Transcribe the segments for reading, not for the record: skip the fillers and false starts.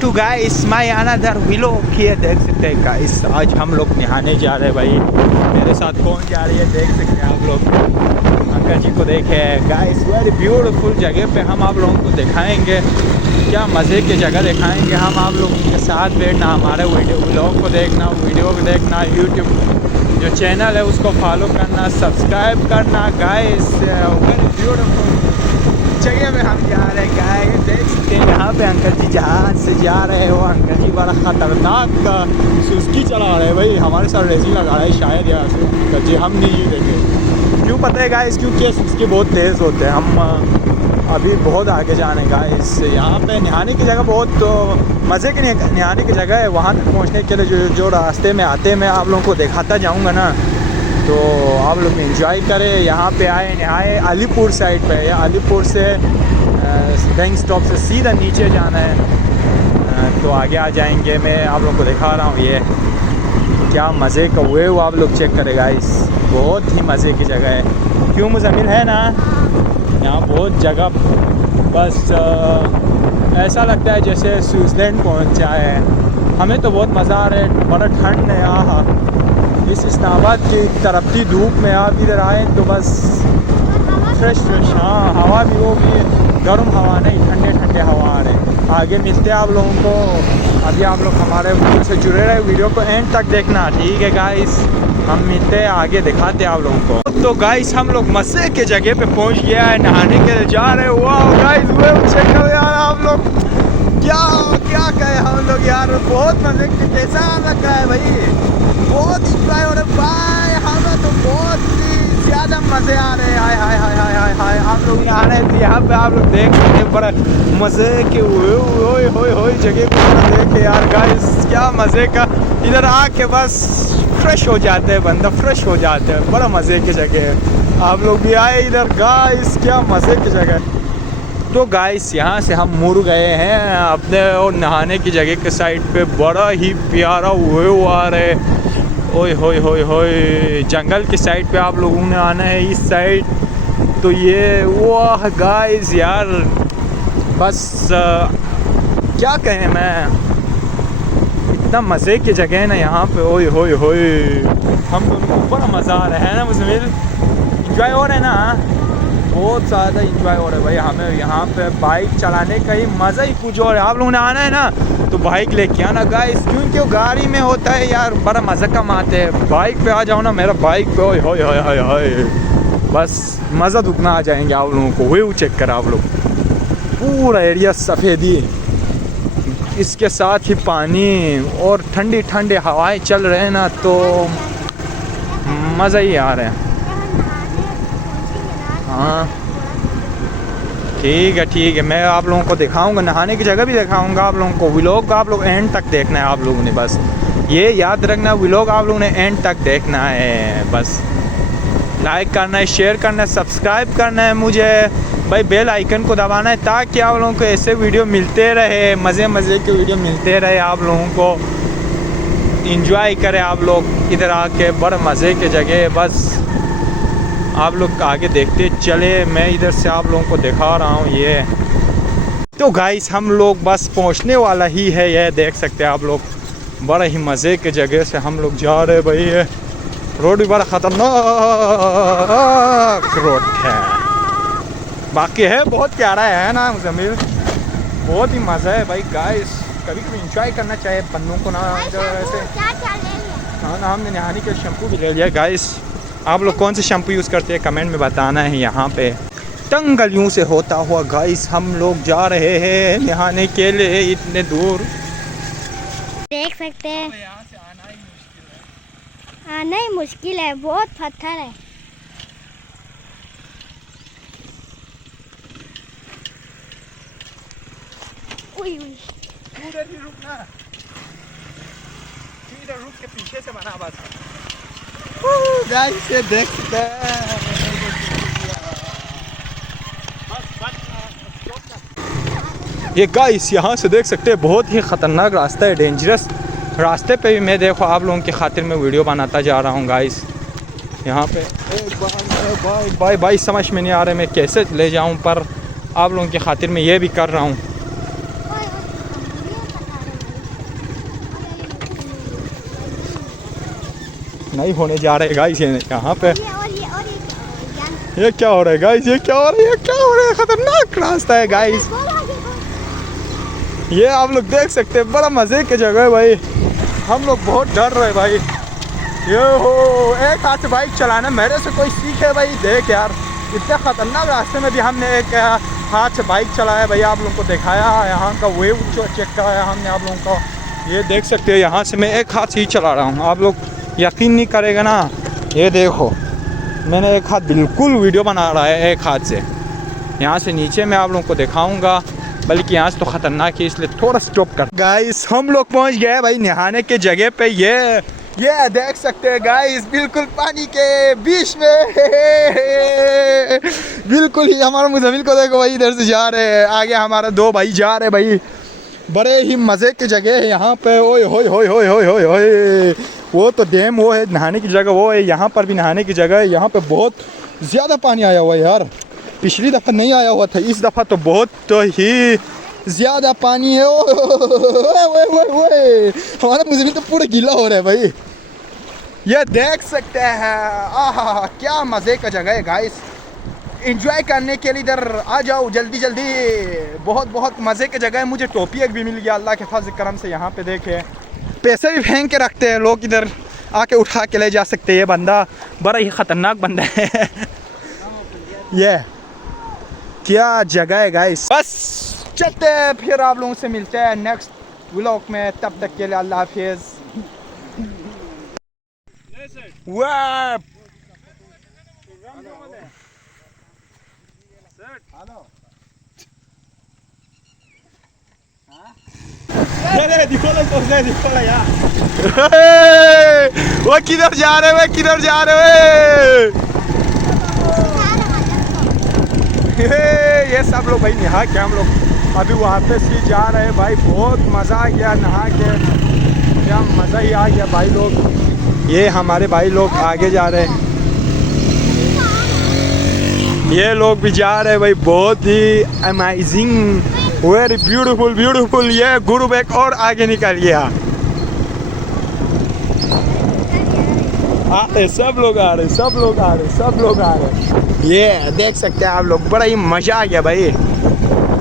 To guys my another vlog here. देख सकते हैं गाइस आज हम लोग नहाने जा रहे हैं भाई। मेरे साथ कौन जा रही है देख सकते हैं आप लोग। अंकल जी को देखे गाइस, वेरी ब्यूटीफुल जगह पे हम आप लोगों को दिखाएंगे, क्या मज़े की जगह दिखाएंगे हम आप लोगों के साथ बैठना, हमारे व्लॉग को देखना, वीडियो को देखना, यूट्यूब जो चैनल है उसको फॉलो करना, सब्सक्राइब करना गाइस। वेरी ब्यूटीफुल जगह में हम जा रहे हैं गाइस। देख सकते हैं यहाँ पे अंकल जी जहाज से जा रहे हैं। वो अंकल जी बड़ा ख़तरनाक का सुस्की चला रहे हैं भाई, हमारे साथ रेसिंग लगा रहे हैं शायद यहाँ से अंकल जी, हम नहीं देखे क्यों पता है गाइस, क्योंकि सुस्की बहुत तेज़ होते हैं। हम अभी बहुत आगे जाने गाइस। यहाँ पे नहाने की जगह बहुत मज़े की नहाने की जगह है। वहाँ तक पहुँचने के लिए जो रास्ते में आते मैं आप लोगों को दिखाता जाऊँगा ना, तो आप लोग एंजॉय करें। यहाँ पे आए नहाए अलीपुर साइड पे, या अलीपुर से बैंक स्टॉप से सीधा नीचे जाना है तो आगे आ जाएंगे। मैं आप लोगों को दिखा रहा हूँ ये क्या मज़े का वेव आप लोग चेक करें गाइस, बहुत ही मज़े की जगह है। क्यों मुज़म्मिल है ना, यहाँ बहुत जगह बस ऐसा लगता है जैसे स्विट्ज़रलैंड पहुँचा है। हमें तो बहुत मज़ा आ रहा है, बड़ा ठंड है यहाँ। इस इस्लामाबाद की तरफती धूप में आप इधर आए तो बस फ्रेश, हाँ हवा भी वो भी गर्म हवा नहीं, ठंडे ठंडे हवा आ रहे। आगे मिलते हैं आप लोगों को। अभी आप लोग हमारे वीडियो से जुड़े रहे, वीडियो को एंड तक देखना, ठीक है गाइस। हम मिलते हैं आगे, दिखाते हैं आप लोगों को। तो गाइस हम लोग मज़े के जगह पे पहुंच गया है, नहाने के लिए जा रहे हैं। वाह गाइस वो चेक करो यार आप लोग, क्या क्या कहे हम लोग यार, बहुत मज़े कैसा लग रहा है भाई, बहुत इंजॉय हो रहा है भाई। हमें तो बहुत ही ज़्यादा मज़े आ रहे हैं। हाय हाय हाय हाय हाय हाय आप लोग यहाँ आ रहे थे, यहाँ पे आप लोग देख सकते हैं बड़ा मज़े के हो जगह को देखे यार गाइस, क्या मज़े का। इधर आके बस फ्रेश हो जाते हैं, बंदा फ्रेश हो जाते हैं, बड़ा मज़े की जगह है। आप लोग भी आए इधर गाइस, क्या मज़े की जगह है। तो गाइस यहाँ से हम मुड़ गए हैं अपने और नहाने की जगह के साइड पे, बड़ा ही प्यारा व्यू आ रहा है। ओए होए होए होए, जंगल की साइड पे आप लोगों ने आना है इस साइड। तो ये वाह गाइस यार, बस क्या कहें मैं, इतना मज़े की जगह है ना यहाँ पे। ओए होए होए, हम दोनों को बड़ा मज़ा आ रहा है ना मुझमें, इंजॉय हो रहा है ना, बहुत ज़्यादा इंजॉय हो रहा है भाई। हमें यहाँ पे बाइक चलाने का ही मज़ा ही कुछ और है। आप लोगों ने आना है ना तो बाइक लेके आना गाइस, क्योंकि वो गाड़ी में होता है यार बड़ा मज़ा कम आते हैं। बाइक पे आ जाओ ना, मेरा बाइक पे ओए होए होए होए होए, बस मज़ा दुगना आ जाएंगे आप लोगों को। व्यू चेक करें आप लोग, पूरा एरिया सफ़ेदी, इसके साथ ही पानी और ठंडी ठंडी हवाएं चल रहे हैं ना, तो मज़ा ही आ रहा है। हाँ ठीक है, मैं आप लोगों को दिखाऊंगा, नहाने की जगह भी दिखाऊंगा आप लोगों को। व्लॉग को आप लोग एंड तक देखना है आप लोगों ने, बस ये याद रखना, व्लॉग आप लोगों ने एंड तक देखना है। बस लाइक करना है, शेयर करना है, सब्सक्राइब करना है मुझे भाई, बेल आइकन को दबाना है, ताकि आप लोगों को ऐसे वीडियो मिलते रहे, मज़े के वीडियो मिलते रहे आप लोगों को। इंजॉय करें आप लोग इधर आके, बड़ा मज़े की जगह है। बस आप लोग आगे देखते चले, मैं इधर से आप लोगों को दिखा रहा हूँ ये। तो गाइस हम लोग बस पहुँचने वाला ही है, ये देख सकते हैं आप लोग, बड़ा ही मज़े के जगह से हम लोग जा रहे हैं भाई। ये रोड भी बड़ा ख़तरनाक रोड है, बाकी है बहुत प्यारा है ना मुज़म्मिल, बहुत ही मज़ा है भाई गाइस। कभी कभी इंजॉय करना चाहिए बंदों को ना, ऐसे। हाँ ना, हमने नहाने के शैम्पू भी ले लिया गाइस। आप लोग कौन से शैम्पू यूज़ करते हैं कमेंट में बताना है। यहाँ पे टंगलियों से होता हुआ गाइस हम लोग जा रहे हैं नहाने के लिए, इतने दूर देख सकते हैं। यहाँ से आना ही मुश्किल है, आना ही मुश्किल है, बहुत पत्थर है। उई उई, उधर ही रुकना, इधर रुक के पीछे से बना बस। गाइस ये देख सकते हैं, ये गाइस यहाँ से देख सकते हैं, बहुत ही ख़तरनाक रास्ता है, डेंजरस रास्ते पे भी मैं देखो आप लोगों की खातिर में वीडियो बनाता जा रहा हूँ गाइस। यहाँ पे भाई समझ में नहीं आ रहा मैं कैसे ले जाऊँ, पर आप लोगों की खातिर में ये भी कर रहा हूँ। नहीं होने जा रहे गाइस यहाँ पे। और ये ये क्या हो रहा है गाइस, ये क्या हो रहा है, ये क्या हो रहा है, खतरनाक रास्ता है गाइस। ये आप लोग देख सकते हैं, बड़ा मजे की जगह है भाई। हम लोग बहुत डर रहे भाई। ये हो एक हाथ से बाइक चलाना मेरे से कोई सीखे भाई। देख यार इतने खतरनाक रास्ते में भी हमने एक हाथ से बाइक चलाया भाई, आप लोगों को दिखाया यहाँ का वेव चेक कराया हमने आप लोगों को। ये देख सकते हो यहाँ से मैं एक हाथ से ही चला रहा हूँ, आप लोग यकीन नहीं करेगा ना। ये देखो मैंने एक हाथ बिल्कुल वीडियो बना रहा है एक हाथ से। यहाँ से नीचे मैं आप लोगों को दिखाऊंगा, बल्कि यहाँ से तो ख़तरनाक है इसलिए थोड़ा स्टॉप कर। गाइस हम लोग पहुँच गए भाई नहाने के जगह पे। ये देख सकते हैं गाइस बिल्कुल पानी के बीच में बिल्कुल ही। हमारा मुज़म्मिल को देखो भाई, इधर से जा रहे हैं, आगे हमारा दो भाई जा रहे हैं भाई। बड़े ही मज़े की जगह है यहाँ पे। ओए होए होए होए होए होए होए, वो तो डैम वो है, नहाने की जगह वो है, यहाँ पर भी नहाने की जगह है। यहाँ पे बहुत ज़्यादा पानी आया हुआ है यार, पिछली दफ़ा नहीं आया हुआ था, इस दफ़ा तो बहुत ही ज़्यादा पानी है। ओए ओए ओए, हमारा मुझे तो पूरा गीला हो रहा है भाई। ये देख सकते हैं, आहा क्या मज़े का जगह है गाइस। एंजॉय करने के लिए इधर आ जाओ जल्दी जल्दी, बहुत बहुत मज़े की जगह है। मुझे टोपी एक भी मिल गया अल्लाह के फजल करम से। यहाँ पे देखे पैसे भी फेंक के रखते हैं लोग, इधर आके उठा के ले जा सकते हैं। ये बंदा बड़ा ही ख़तरनाक बंदा है। ये क्या जगह है गाइस। बस चलते हैं, फिर आप लोगों से मिलते हैं नेक्स्ट व्लॉग में। तब तक के लिए अल्लाह हाफिज़। वाह वो किधर जा रहे हैं, किधर जा रहे हैं। ये सब लोग भाई नहा के हम लोग अभी वापस ही जा रहे हैं भाई। बहुत मज़ा आ गया नहा के, क्या मज़ा ही आ गया भाई लोग। ये हमारे भाई लोग आगे जा रहे हैं, ये लोग भी जा रहे हैं भाई। बहुत ही अमेजिंग, वेरी ब्यूटीफुल ब्यूटीफुल। ये ग्रुप एक और आगे निकल गया। सब लोग आ रहे, सब लोग आ रहे, सब लोग आ रहे। ये देख सकते हैं आप लोग, बड़ा ही मज़ा आ गया भाई।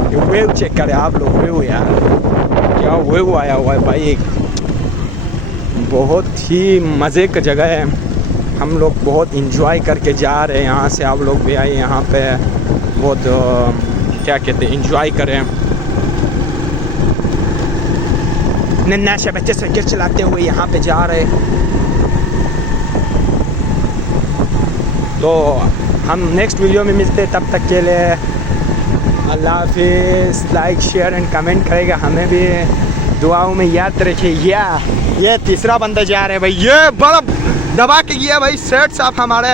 वेव चेक करें आप लोग, वेव यार क्या वेव आया हुआ है भाई। बहुत ही मज़े की जगह है, हम लोग बहुत इंजॉय करके जा रहे हैं। यहाँ से आप लोग भी आए यहाँ पे, बहुत क्या कहते हैं इंजॉय करें। नन्हा से बच्चे साइकिल चलाते हुए यहाँ पे जा रहे। तो हम नेक्स्ट वीडियो में मिलते हैं, तब तक के लिए अल्लाह हाफिज़। लाइक शेयर एंड कमेंट करेगा, हमें भी दुआओं में याद रखिए। ये तीसरा बंदा जा रहा है भाई, ये बड़ा दबा के गया भाई। सेट साफ हमारे